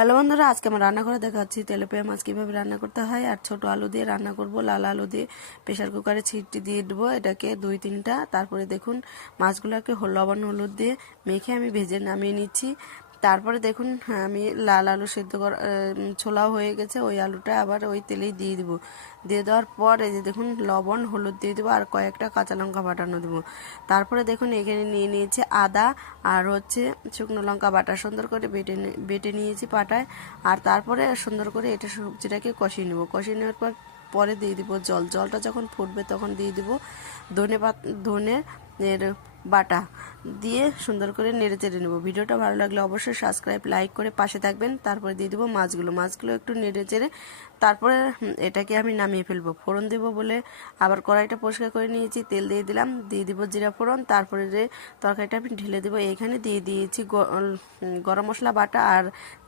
Hello বন্ধুরা, আজকে আমার রান্না করে দেখাচ্ছি তেলাপিয়া মাছ কীভাবে রান্না করতে হয়। আর ছোট আলু দিয়ে রান্না করব, লাল আলু দিয়ে প্রেশার কুকারে ছিটি দিয়ে দেবো এটাকে 2-3টা। তারপরে দেখুন মাছগুলোকে লবণ হলুদ দিয়ে মেখে আমি ভেজে নামিয়ে নিচ্ছি। তারপরে দেখুন আমি লাল আলু সেদ্ধ করা ছোলাও হয়ে গেছে, ওই আলুটা আবার ওই তেলেই দিয়ে দিব। দিয়ে দেওয়ার পর এই যে দেখুন লবণ হলুদ দিয়ে দেবো আর কয়েকটা কাঁচা লঙ্কা বাটানো দেবো। তারপরে দেখুন এখানে নিয়ে নিয়েছি আদা আর শুকনো লঙ্কা বাটা সুন্দর করে বেটে নিয়েছি পাটায়। আর তারপরে সুন্দর করে এটা সবজিটাকে কষিয়ে নেবো। কষিয়ে নেওয়ার পরে দিয়ে দিব জলটা যখন ফুটবে তখন দিয়ে দিব ধনে এর বাটা দিয়ে সুন্দর করে নেড়ে চেড়ে নেবো। ভিডিওটা ভালো লাগলে অবশ্যই সাবস্ক্রাইব লাইক করে পাশে থাকবেন। তারপরে দিয়ে দেবো মাছগুলো একটু নেড়ে চেড়ে তারপরে এটাকে আমি নামিয়ে ফেলবো। ফোড়ন দেবো বলে আবার কড়াইটা পরিষ্কার করে নিয়েছি, তেল দিয়ে দিলাম, দিয়ে দিব জিরা ফোড়ন। তারপরে তরকারিটা আমি ঢেলে দেবো। এখানে দিয়ে দিয়েছি গরম মশলা বাটা আর